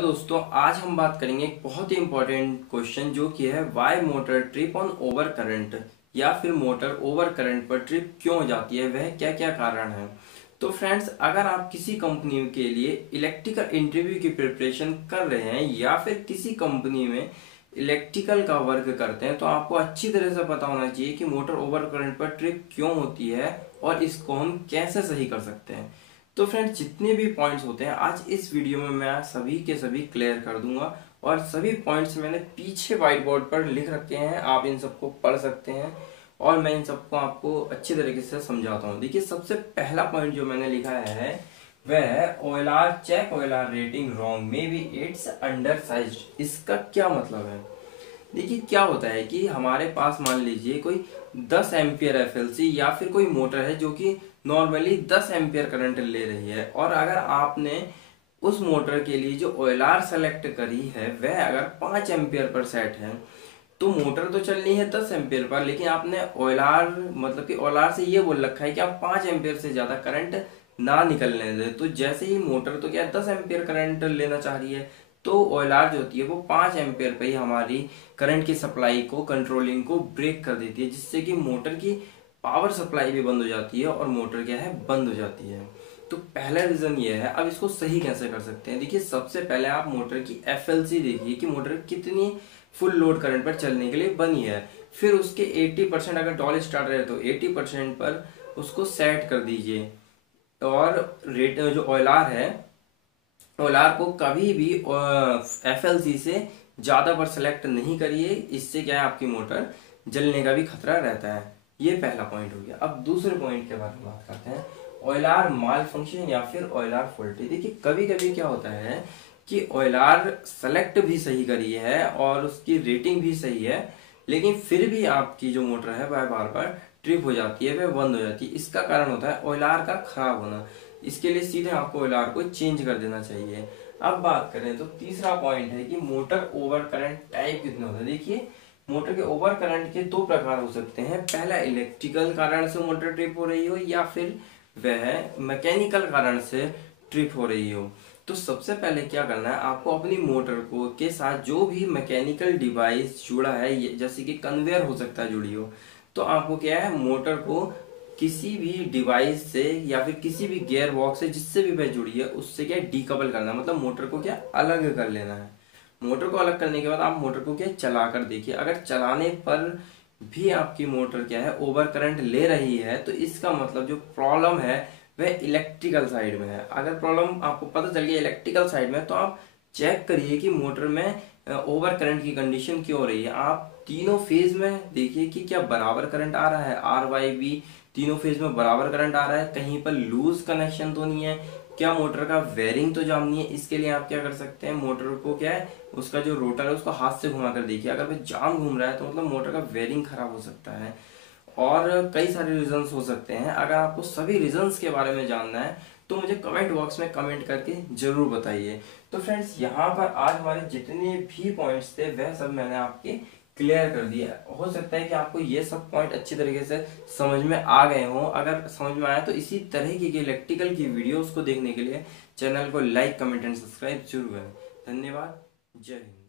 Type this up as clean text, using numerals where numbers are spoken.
Hello दोस्तों, आज हम बात करेंगे एक बहुत ही इंपॉर्टेंट क्वेश्चन जो कि है why motor trip on over current या फिर मोटर ओवर करंट पर ट्रिप क्यों हो जाती है, वह क्या क्या कारण है। तो फ्रेंड्स, अगर आप किसी कंपनी के लिए इलेक्ट्रिकल इंटरव्यू की प्रिपरेशन कर रहे हैं या फिर किसी कंपनी में इलेक्ट्रिकल का वर्क करते हैं तो आपको अच्छी तरह से पता होना चाहिए कि मोटर ओवर करंट पर ट्रिप क्यों होती है और इसको हम कैसे सही कर सकते हैं। तो फ्रेंड्स, जितने भी पॉइंट्स होते हैं आज इस वीडियो में मैं सभी के सभी क्लियर कर दूंगा और सभी पॉइंट्स मैंने पीछे व्हाइट बोर्ड पर लिख रखे हैं, आप इन सबको पढ़ सकते हैं और मैं इन सबको आपको अच्छी तरीके से समझाता हूँ। देखिए, सबसे पहला पॉइंट जो मैंने लिखा है वह है OLR check OLR rating wrong maybe it's undersized. इसका क्या मतलब है? देखिए, क्या होता है कि हमारे पास मान लीजिए कोई 10 एम्पियर एफएलसी या फिर कोई मोटर है जो कि नॉर्मली 10 एम्पियर करंट ले रही है और अगर आपने उस मोटर के लिए जो ओएलआर सेलेक्ट करी है वह अगर 5 एम्पियर पर सेट है तो मोटर तो चलनी है 10 एम्पियर पर, लेकिन आपने ओएलआर मतलब कि ओएलआर से ये बोल रखा है कि आप 5 एम्पियर से ज्यादा करंट ना निकलने दें। तो जैसे ही मोटर तो क्या 10 एम्पियर करंट लेना चाह रही है तो ओएलआर जो होती है वो 5 एम्पियर पे ही हमारी करंट की सप्लाई को कंट्रोलिंग को ब्रेक कर देती है, जिससे कि मोटर की पावर सप्लाई भी बंद हो जाती है और मोटर क्या है बंद हो जाती है। तो पहला रीजन ये है। अब इसको सही कैसे कर सकते हैं? देखिए, सबसे पहले आप मोटर की एफएलसी देखिए कि मोटर कितनी फुल लोड करंट पर चलने के लिए बनी है। फिर उसके 80% अगर डॉल स्टार्टर है तो 80% पर उसको सेट कर दीजिए और रेट जो ओएलआर है ओएलआर को कभी भी एफएलसी से ज्यादा पर सेलेक्ट नहीं करिए, इससे क्या है आपकी मोटर जलने का भी खतरा रहता है। ये पहला पॉइंट हो गया। अब दूसरे पॉइंट के बारे में बात करते हैं, ओएलआर माल फंक्शन या फिर ओएलआर फॉल्टी। देखिए, कभी कभी क्या होता है कि ओएलआर सेलेक्ट भी सही करी है और उसकी रेटिंग भी सही है, लेकिन फिर भी आपकी जो मोटर है वह बार बार ट्रिप हो जाती है, वह बंद हो जाती है। इसका कारण होता है ओएलआर का खराब होना। इसके लिए सीधे आपको ओएलआर को चेंज कर देना चाहिए। अब बात करें तो तीसरा पॉइंट है कि मोटर ओवर करंट टाइप कितने होते हैं। देखिए, मोटर के ओवर करंट के दो प्रकार हो सकते हैं। पहला इलेक्ट्रिकल कारण से मोटर ट्रिप हो रही हो या फिर वह मैकेनिकल कारण से ट्रिप हो रही हो। तो सबसे पहले क्या करना है, आपको अपनी मोटर को के साथ जो भी मैकेनिकल डिवाइस जुड़ा है, जैसे कि कन्वेयर हो सकता है जुड़ी हो, तो आपको क्या है मोटर को किसी भी डिवाइस से या फिर किसी भी गियर बॉक्स से जिससे भी वह जुड़ी है उससे क्या डीकपल करना है, मतलब मोटर को क्या अलग कर लेना है। मोटर को अलग करने के बाद आप मोटर को क्या चला कर देखिए, अगर चलाने पर भी आपकी मोटर क्या है ओवर करंट ले रही है तो इसका मतलब जो प्रॉब्लम है वह इलेक्ट्रिकल साइड में है। अगर प्रॉब्लम आपको पता चल गया इलेक्ट्रिकल साइड में तो आप चेक करिए कि मोटर में ओवर करंट की कंडीशन क्यों हो रही है। आप तीनों फेज में देखिए कि क्या बराबर करंट आ रहा है, आर वाई बी तीनों फेज में बराबर करंट आ रहा है, कहीं पर लूज कनेक्शन तो नहीं है, क्या मोटर का वेरिंग तो जाम नहीं है। इसके लिए आप क्या कर सकते हैं, मोटर को क्या है उसका जो रोटर है उसको हाथ से घुमा कर देखिए, अगर वह जाम घूम रहा है तो मतलब मोटर का वेरिंग खराब हो सकता है। और कई सारे रीजंस हो सकते हैं। अगर आपको सभी रीजंस के बारे में जानना है तो मुझे कमेंट बॉक्स में कमेंट करके जरूर बताइए। तो फ्रेंड्स, यहाँ पर आज हमारे जितने भी पॉइंट्स थे वह सब मैंने आपके क्लियर कर दिया। हो सकता है कि आपको ये सब पॉइंट अच्छी तरीके से समझ में आ गए हों। अगर समझ में आया तो इसी तरह की इलेक्ट्रिकल की वीडियोस को देखने के लिए चैनल को लाइक कमेंट एंड सब्सक्राइब जरूर करें। धन्यवाद। जय हिंद।